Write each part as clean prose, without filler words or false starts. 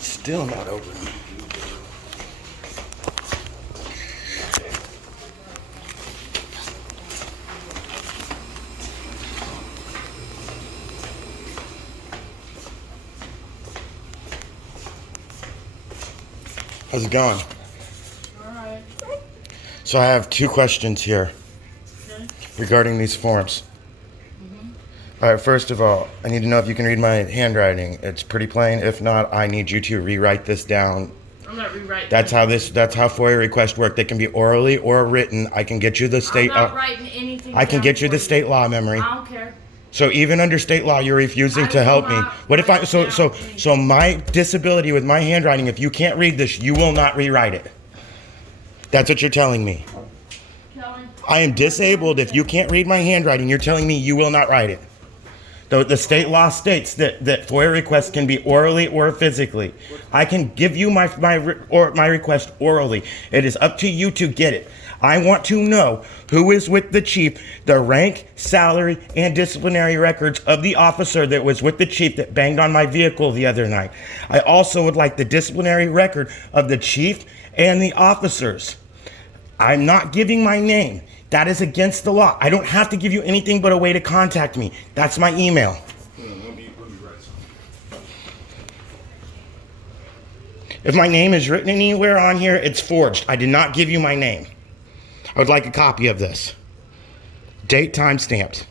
It's still not open. How's it going? All right. So I have 2 questions here regarding these forms. All right, first of all, I need to know if you can read my handwriting. It's pretty plain. If not, I need you to rewrite this down. I'm not rewriting. That's how FOIA requests work. They can be orally or written. I can get you the state. I'm not writing anything. I can down get you for the state law, Memarie. I don't care. So even under state law, you're refusing to help me. What if so my disability with my handwriting, if you can't read this, you will not rewrite it. That's what you're telling me. Kelly? I am disabled. If you can't read my handwriting, you're telling me you will not write it. The state law states that FOIA requests can be orally or physically. I can give you my request orally. It is up to you to get it. I want to know who is with the chief, the rank, salary, and disciplinary records of the officer that was with the chief that banged on my vehicle the other night. I also would like the disciplinary record of the chief and the officers. I'm not giving my name. That is against the law. I don't have to give you anything but a way to contact me. That's my email. Let me write something. If my name is written anywhere on here, it's forged. I did not give you my name. I would like a copy of this. Date, time stamped.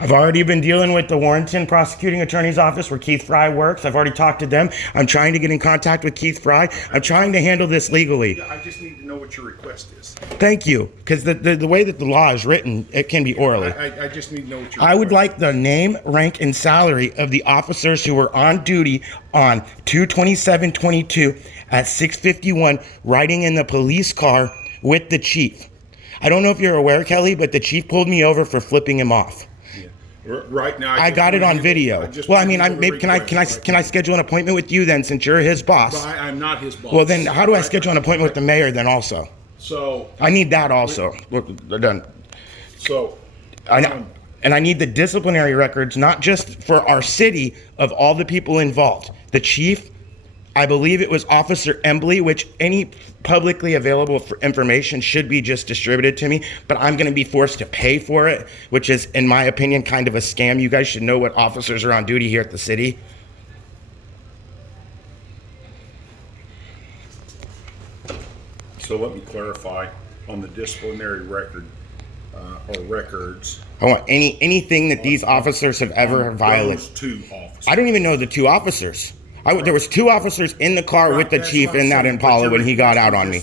I've already been dealing with the Warrenton Prosecuting Attorney's Office where Keith Fry works. I've already talked to them. I'm trying to get in contact with Keith Fry. I'm trying to handle this legally. I just need to know what your request is. Thank you. Because the way that the law is written, it can be orally. I just need to know what your I would like the name, rank, and salary of the officers who were on duty on 2/27/22 at 6:51 riding in the police car with the chief. I don't know if you're aware, Kelly, but the chief pulled me over for flipping him off. Right now, I got it on video. Well, I mean, can I schedule an appointment with you then, since you're his boss? I'm not his boss. Well, then how do I schedule an appointment with the mayor then also? So I need that also. They're done. So And I need the disciplinary records, not just for our city, of all the people involved. The chief, I believe it was Officer Embley, which any publicly available information should be just distributed to me, but I'm going to be forced to pay for it, which is, in my opinion, kind of a scam. You guys should know what officers are on duty here at the city. So let me clarify on the disciplinary record or records. I want anything that these officers have ever violated. Those 2 officers. I don't even know the 2 officers. There was 2 officers in the car with the chief in that Impala when he got out on me.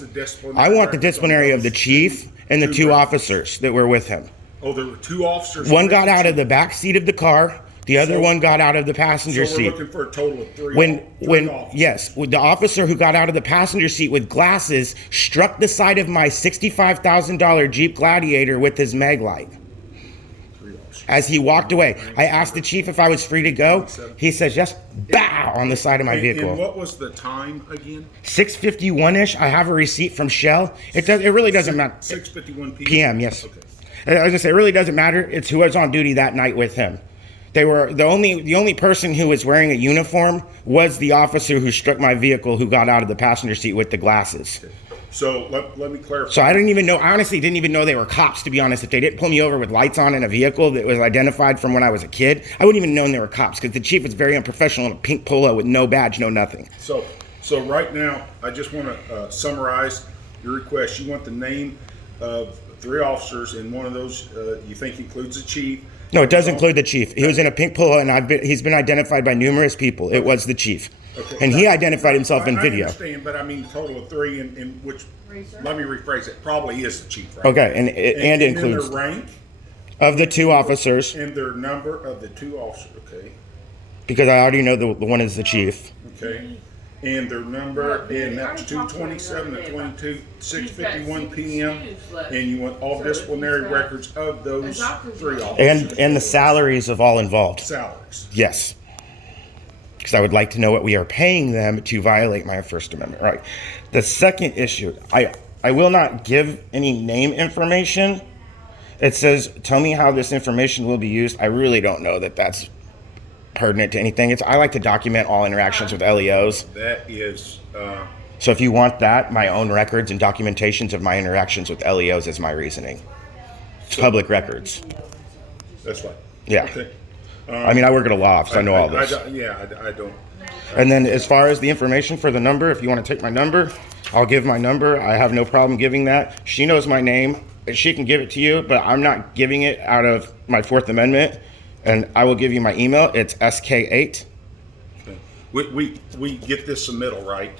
I want the disciplinary of the chief and the 2 officers that were with him. Oh, there were 2 officers. One got out of the back seat of the car. The other one got out of the passenger So we're seat. looking for a total of 3 Yes, the officer who got out of the passenger seat with glasses struck the side of my $65,000 Jeep Gladiator with his mag light. As he walked away, I asked the chief if I was free to go. He says yes. Bow on the side of my vehicle. And what was the time again? 6:51-ish. I have a receipt from Shell. It really doesn't matter. 6:51 p.m. Yes. Okay. I was gonna say it really doesn't matter. It's who was on duty that night with him. They were the only person who was wearing a uniform was the officer who struck my vehicle, who got out of the passenger seat with the glasses. Okay. So let me clarify. So I didn't even know. I honestly didn't even know they were cops, to be honest. If they didn't pull me over with lights on in a vehicle that was identified from when I was a kid, I wouldn't even know they were cops, because the chief was very unprofessional in a pink polo with no badge, no nothing. So right now, I just want to summarize your request. You want the name of 3 officers, and one of those you think includes the chief. No, it does include the chief. He was in a pink polo, and he's been identified by numerous people. It was the chief. Okay. And he identified himself in video. I understand, but I mean total of 3, in which, let me rephrase it, probably is the chief, right? Okay, and includes their rank of the 2 officers. And their number of the 2 officers, okay. Because I already know the one is the chief. Okay. And their number, and that's 2/27 to 22, 6:51 p.m. And you want all disciplinary records of those 3 officers. And the salaries of all involved. Salaries. Yes. Because I would like to know what we are paying them to violate my First Amendment right. The second issue, I will not give any name information. It says, tell me how this information will be used. I really don't know that that's pertinent to anything. I like to document all interactions with LEOs. That is, So if you want that, my own records and documentations of my interactions with LEOs is my reasoning. Public records. that's fine. Yeah. Okay. I mean, I work at a law office. I know all this. I don't. And then as far as the information for the number, if you want to take my number, I'll give my number. I have no problem giving that. She knows my name. She can give it to you, but I'm not giving it out of my Fourth Amendment. And I will give you my email. It's SK8. Okay. We get this submittal, right?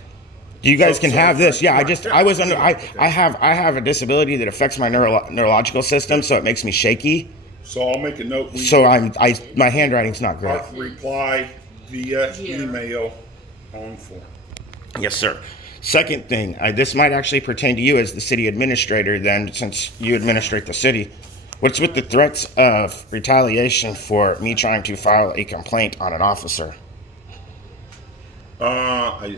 You guys So- can so- have this. Yeah, right. I have a disability that affects my neurological system, so it makes me shaky. So I'll make a note. So my handwriting's not great. Reply via email on form. Yes, sir. Second thing, this might actually pertain to you as the city administrator then, since you administrate the city. What's with the threats of retaliation for me trying to file a complaint on an officer?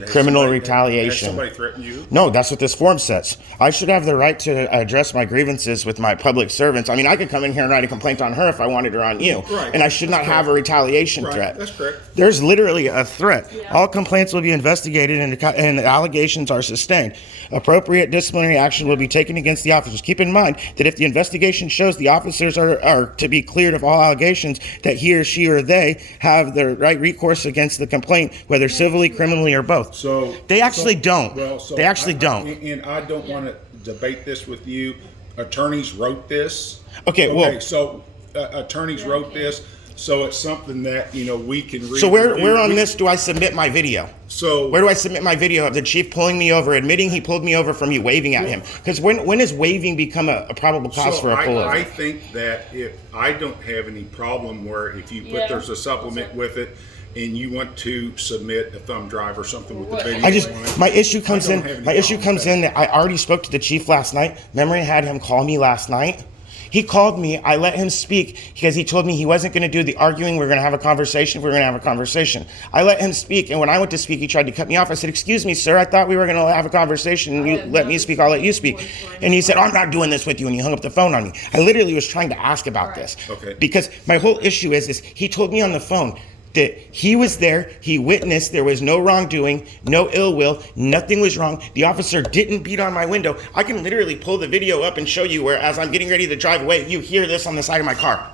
Criminal retaliation. Has somebody threatened you? No, that's what this form says. I should have the right to address my grievances with my public servants. I mean, I could come in here and write a complaint on her if I wanted, or on you. Right. And I should not have a retaliation Right, threat. that's correct. There's literally a threat. All complaints will be investigated and the allegations are sustained. Appropriate disciplinary action will be taken against the officers. Keep in mind that if the investigation shows the officers are to be cleared of all allegations, that he or she or they have the right recourse against the complaint, whether civilly, criminally, or both. So They actually don't. Well, so They actually don't. And I don't want to debate this with you. Attorneys wrote this. Okay, well- so attorneys wrote this. So it's something that we can read. So where on this do I submit my video? So Where do I submit my video of the chief pulling me over, admitting he pulled me over from you waving at him? Because when has waving become a probable cause for a pullover? I think that if I don't have any problem where if you put there's a supplement with it and you want to submit a thumb drive or something with the video. I just on it, my issue comes I in. don't have any My issue problem comes with in that I already spoke to the chief last night. Memarie had him call me last night. He called me. I let him speak because he told me he wasn't going to do the arguing. We're going to have a conversation. We're going to have a conversation. I let him speak, and when I went to speak, he tried to cut me off. I said, "Excuse me, sir. I thought we were going to have a conversation. You let me speak. I'll let you speak." And he said, "I'm not doing this with you," and he hung up the phone on me. I literally was trying to ask about this. Okay. Because my whole issue is he told me on the phone that he was there, he witnessed, there was no wrongdoing, no ill will, nothing was wrong. The officer didn't beat on my window. I can literally pull the video up and show you where, as I'm getting ready to drive away, you hear this on the side of my car.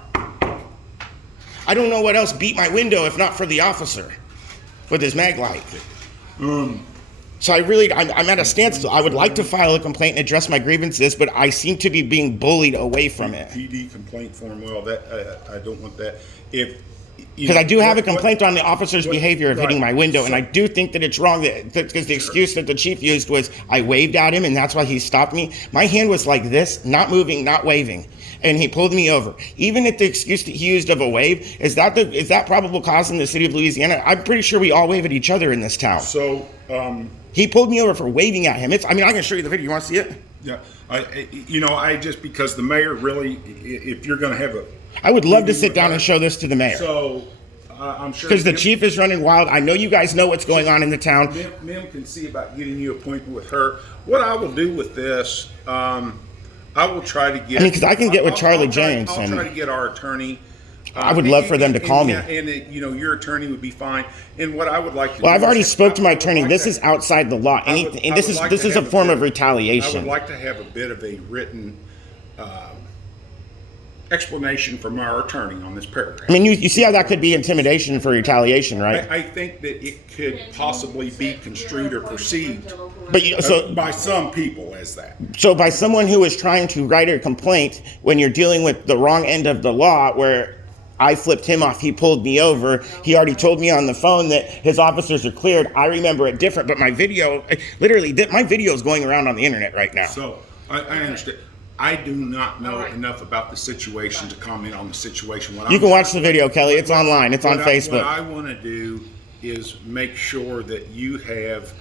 I don't know what else beat my window if not for the officer with his mag light. So I'm at a standstill. I would like to file a complaint and address my grievances, but I seem to be being bullied away from it. PD complaint form. Well, that I don't want that. Because I do have a complaint on the officer's behavior of hitting right. my window, and I do think that it's wrong because the excuse that the chief used was I waved at him, and that's why he stopped me. My hand was like this, not moving, not waving, and he pulled me over. Even if the excuse that he used of a wave, is that probable cause in the city of Louisiana? I'm pretty sure we all wave at each other in this town. So, He pulled me over for waving at him. I can show you the video. You want to see it? yeah, I just because the mayor really, if you're going to have a, I would love to sit down and show this to the mayor. so I'm sure Because the chief is running wild. I know you guys know what's going on in the town. Mem can see about getting you appointed with her. What I will do with this, I will try to get. Because I can get with Charlie James. I'll try to get our attorney. I would love for them to call me. Yeah, and your attorney would be fine. And what I would like to. Well, do I've already is- spoke to my I would attorney. like This to- is outside the law. I would- Anything. I This would is like this to is a have a form bit- of retaliation. I would like to have a bit of a written explanation from our attorney on this paragraph. I mean, you see how that could be intimidation for retaliation, right? I think that it could possibly be construed or perceived But so by some people as that. so by someone who is trying to write a complaint when you're dealing with the wrong end of the law, where I flipped him off, he pulled me over. He already told me on the phone that his officers are cleared. I remember it different, but my video, literally, my video is going around on the internet right now. So I understand. I do not know enough about the situation to comment on the situation. You can watch the video, Kelly. It's online. It's on What Facebook. I want to do is make sure that you have,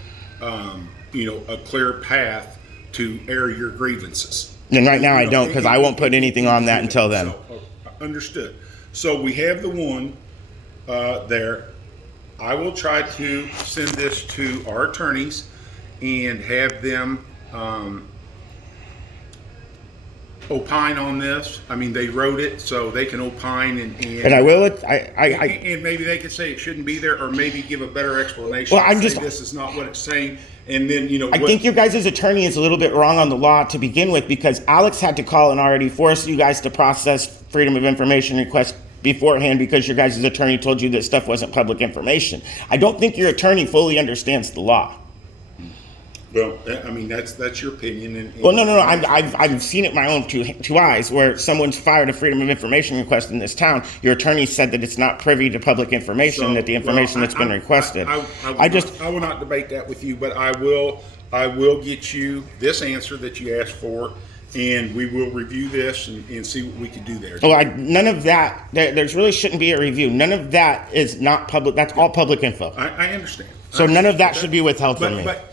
a clear path to air your grievances. And right now I don't, because I won't put anything on that until then. So, understood. So we have the one there. I will try to send this to our attorneys and have them opine on this. I mean, they wrote it, so they can opine And I will. and maybe they could say it shouldn't be there, or maybe give a better explanation. Well, I'm say just- this is not what it's saying, and then I think you guys' attorney is a little bit wrong on the law to begin with, because Alex had to call and already force you guys to process freedom of information requests beforehand because your guys' attorney told you that stuff wasn't public information. I don't think your attorney fully understands the law. Well, I mean, that's your opinion. And Well, no. I've seen it with my own two eyes where someone's fired a freedom of information request in this town. Your attorney said that it's not privy to public information, So, that the information that's been requested. I will not debate that with you, but I will get you this answer that you asked for, and we will review this and see what we can do there. Well, none of that. There's really shouldn't be a review. None of that is not public. That's all public info. I understand. So none of that should be withheld from me. But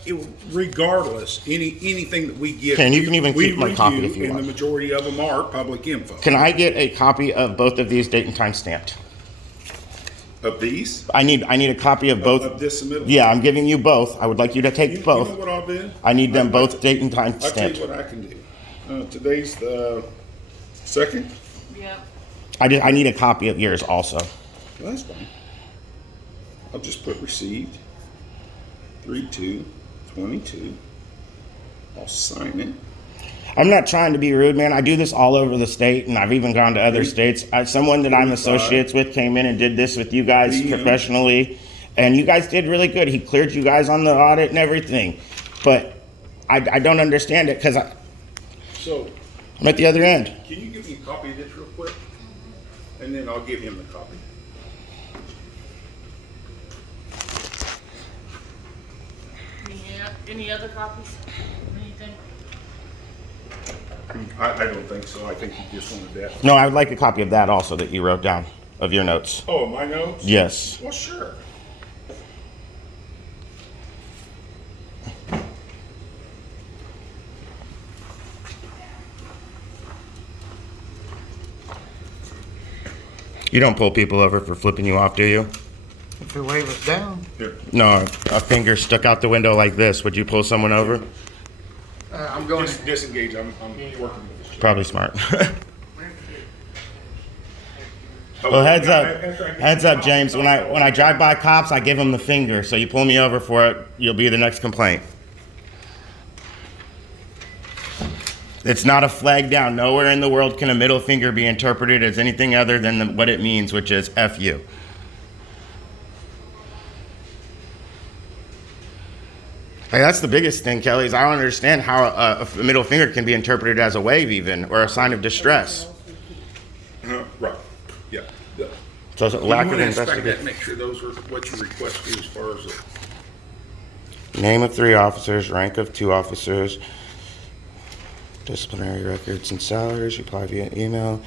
regardless, anything that we get, And you can even we keep my copy review, if you and want. the majority of them are public info. Can I get a copy of both of these, date and time stamped? Of these? I need a copy of both. Of this submittal? Yeah, I'm giving you both. I would like you to take You both. know what I'll do? I need them both date and time I'll tell stamped. you what I can do. Today's the 2nd? Yep. I need a copy of yours also. Well, that's fine. I'll just put received. 3/2/22. I'll sign it. I'm not trying to be rude, man. I do this all over the state, and I've even gone to other states. Someone that I'm associates with came in and did this with you guys professionally, and you guys did really good. He cleared you guys on the audit and everything, but I don't understand it because So, I'm at the other end. can you give me a copy of this real quick? And then I'll give him the copy. Any other copies? Anything? I don't think so. I think he just wanted that. No, I would like a copy of that also that you wrote down of your notes. Oh, my notes? Yes. Well, sure. You don't pull people over for flipping you off, do you? If you wave it down, Here. No, a finger stuck out the window like this. Would you pull someone over? I'm going. Disengage. I'm working with this. Probably smart. Well, heads up, James. When I drive by cops, I give them the finger. So you pull me over for it, you'll be the next complaint. It's not a flag down. Nowhere in the world can a middle finger be interpreted as anything other than what it means, which is F you. Hey, that's the biggest thing, Kelly, is I don't understand how a middle finger can be interpreted as a wave even, or a sign of distress. Right. Yeah. So it's a lack You of wanna inspect that, investigation. make sure those are what your request is as far as the. Name of 3 officers, rank of 2 officers, disciplinary records and salaries, reply via email.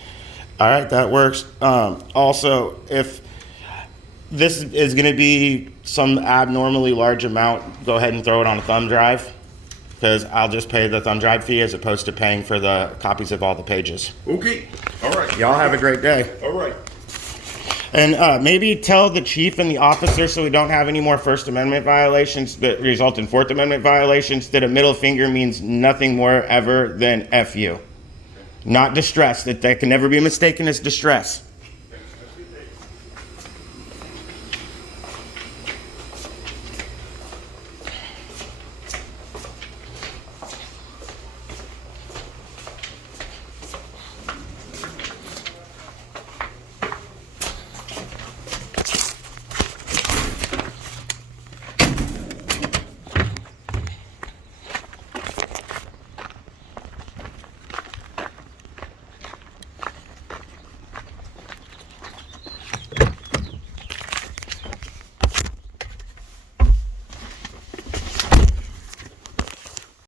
All right, that works. Also, if this is going to be some abnormally large amount, go ahead and throw it on a thumb drive, because I'll just pay the thumb drive fee as opposed to paying for the copies of all the pages. Okay. All right. Y'all have a great day. All right. And maybe tell the chief and the officer, so we don't have any more First Amendment violations that result in Fourth Amendment violations, that a middle finger means nothing more ever than F you. Not distress, that can never be mistaken as distress.